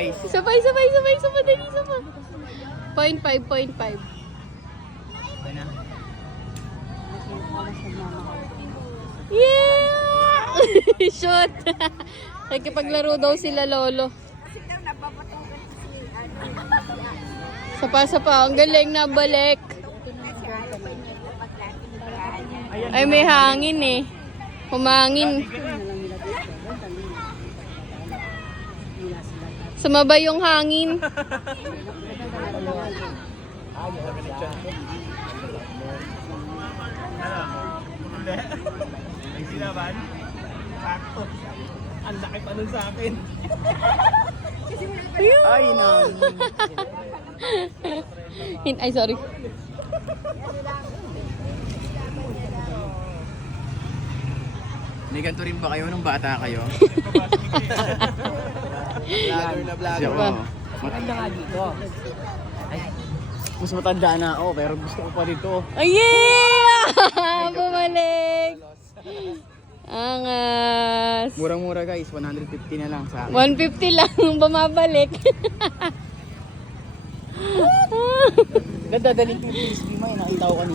guys. Isa pa, dali, isa pa. 0.5. Okay na. Yeah! Shot! Nagkipaglaro daw sila lolo. Sapa. Ang galing na balik. Ay, may hangin eh. Humangin. Sumabay yung hangin. Ay silaban. Sakto. Ang laki pa nun sa akin. Ay, no. Ay, sorry. May ganito rin ba kayo nung bata kayo? Vlogger na Kasi vlogger. ako, matanda nga dito. Ay, mas matanda na ako, pero gusto ko pa dito. Oh, yeah! Bumalik! Angas! Murang-mura guys, 150 na lang sa akin. 150 lang bumabalik. Dadadaling ko yung frisbee mo, nakita ko kanina.